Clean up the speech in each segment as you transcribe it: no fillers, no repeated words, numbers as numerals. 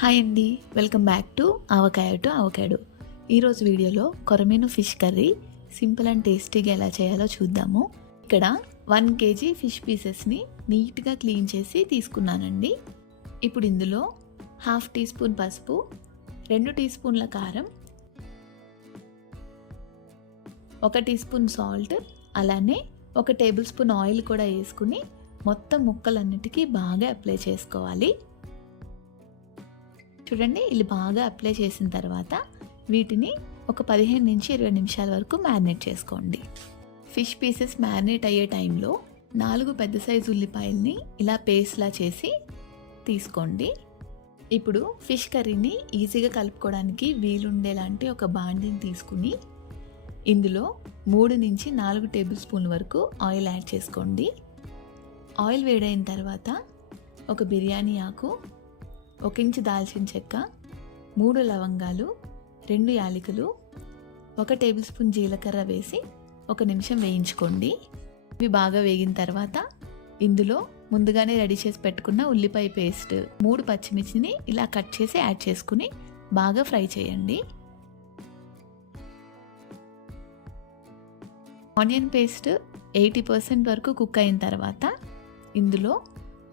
Hi అండి, welcome back to avocado. ఈరోజు వీడియోలో కొరమీను ఫిష్ కర్రీ సింపుల్ అండ్ టేస్టీగా ఎలా చేయాలో చూద్దాము. ఇక్కడ 1 kg ఫిష్ పీసెస్ని నీట్గా క్లీన్ చేసి తీసుకున్నానండి. ఇప్పుడు ఇందులో 1/2 టీ స్పూన్ పసుపు, 2 టీ స్పూన్ల కారం, 1 టీ స్పూన్ సాల్ట్, అలానే 1 టేబుల్ స్పూన్ ఆయిల్ కూడా వేసుకుని మొత్తం ముక్కలన్నిటికీ బాగా అప్లై చేసుకోవాలి. చూడండి, ఇలా బాగా అప్లై చేసిన తర్వాత వీటిని ఒక 15 నుంచి 20 నిమిషాల వరకు మ్యారినేట్ చేసుకోండి. ఫిష్ పీసెస్ మ్యారినేట్ అయ్యే టైంలో 4 పెద్ద సైజు ఉల్లిపాయల్ని ఇలా పేస్ట్లా చేసి తీసుకోండి. ఇప్పుడు ఫిష్ కర్రీని ఈజీగా కలుపుకోవడానికి వీలుండేలాంటి ఒక బాండిని తీసుకుని ఇందులో 3 నుంచి 4 టేబుల్ స్పూన్ల వరకు ఆయిల్ యాడ్ చేసుకోండి. ఆయిల్ వేడైన తర్వాత ఒక బిర్యానీ ఆకు, 1 ఇంచు దాల్చిన చెక్క, 3 లవంగాలు, 2 యాలకులు, 1 టేబుల్ స్పూన్ జీలకర్ర వేసి 1 నిమిషం వేయించుకోండి. ఇవి బాగా వేగిన తర్వాత ఇందులో ముందుగానే రెడీ చేసి పెట్టుకున్న ఉల్లిపాయ పేస్ట్, 3 పచ్చిమిర్చిని ఇలా కట్ చేసి యాడ్ చేసుకుని బాగా ఫ్రై చేయండి. ఆనియన్ పేస్ట్ 80% వరకు కుక్ అయిన తర్వాత ఇందులో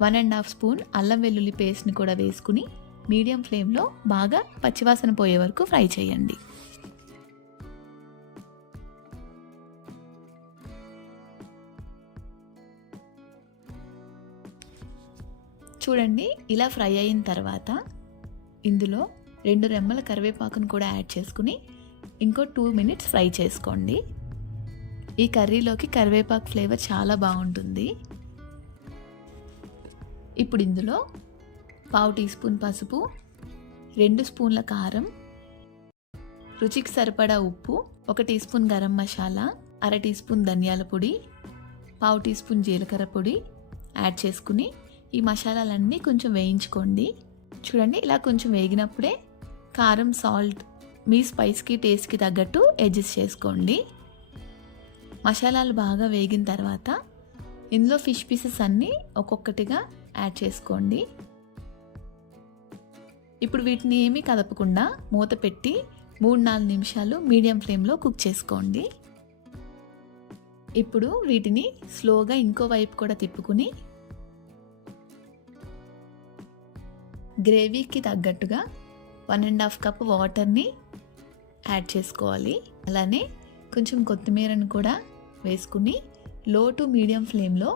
1.5 స్పూన్ అల్లం వెల్లుల్లి పేస్ట్ని కూడా వేసుకుని మీడియం ఫ్లేమ్లో బాగా పచ్చివాసన పోయే వరకు ఫ్రై చేయండి. చూడండి, ఇలా ఫ్రై అయిన తర్వాత ఇందులో 2 రెమ్మల కరివేపాకును కూడా యాడ్ చేసుకుని ఇంకో 2 మినిట్స్ ఫ్రై చేసుకోండి. ఈ కర్రీలోకి కరివేపాకు ఫ్లేవర్ చాలా బాగుంటుంది. ఇప్పుడు ఇందులో 1/2 టీ స్పూన్ పసుపు, 2 స్పూన్ల కారం, రుచికి సరిపడా ఉప్పు, 1 teaspoon garam masala, 1/2 teaspoon ధనియాల పొడి, 1/2 టీ స్పూన్ జీలకర్ర పొడి యాడ్ చేసుకుని ఈ మసాలాలన్నీ కొంచెం వేయించుకోండి. చూడండి, ఇలా కొంచెం వేగినప్పుడే కారం, సాల్ట్ మీ స్పైస్కి టేస్ట్కి తగ్గట్టు అడ్జస్ట్ చేసుకోండి. మసాలాలు బాగా వేగిన తర్వాత ఇందులో ఫిష్ పీసెస్ అన్నీ ఒక్కొక్కటిగా యాడ్ చేసుకోండి. ఇప్పుడు వీటిని ఏమీ కదపకుండా మూత పెట్టి 3-4 నిమిషాలు మీడియం ఫ్లేమ్లో కుక్ చేసుకోండి. ఇప్పుడు వీటిని స్లోగా ఇంకో వైపు కూడా తిప్పుకుని గ్రేవీకి తగ్గట్టుగా 1.5 కప్ వాటర్ని యాడ్ చేసుకోవాలి. అలానే కొంచెం కొత్తిమీరను కూడా వేసుకుని లో టు మీడియం ఫ్లేమ్లో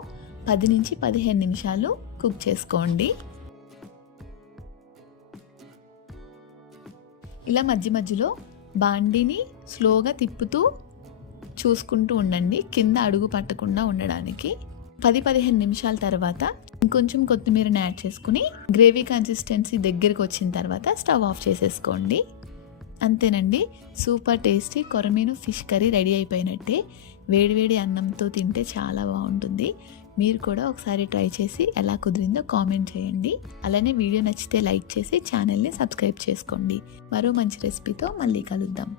10 నుంచి 15 నిమిషాలు కుక్ చేసుకోండి. ఇలా మధ్య మధ్యలో బాండీని స్లోగా తిప్పుతూ చూసుకుంటూ ఉండండి, కింద అడుగు పట్టకుండా ఉండడానికి. 10-15 నిమిషాల తర్వాత ఇంకొంచెం కొత్తిమీరని యాడ్ చేసుకుని గ్రేవీ కన్సిస్టెన్సీ దగ్గరికి వచ్చిన తర్వాత స్టవ్ ఆఫ్ చేసేసుకోండి. అంతేనండి, సూపర్ టేస్టీ కొరమీను ఫిష్ కర్రీ రెడీ అయిపోయినట్టే. వేడివేడి అన్నంతో తింటే చాలా బాగుంటుంది. మీరు కూడా ఒకసారి ట్రై చేసి ఎలా కుదిరిందో కామెంట్ చేయండి. అలానే వీడియో నచ్చితే లైక్ చేసి ఛానల్ని సబ్స్క్రైబ్ చేసుకోండి. మరో మంచి రెసిపీతో మళ్ళీ కలుద్దాం.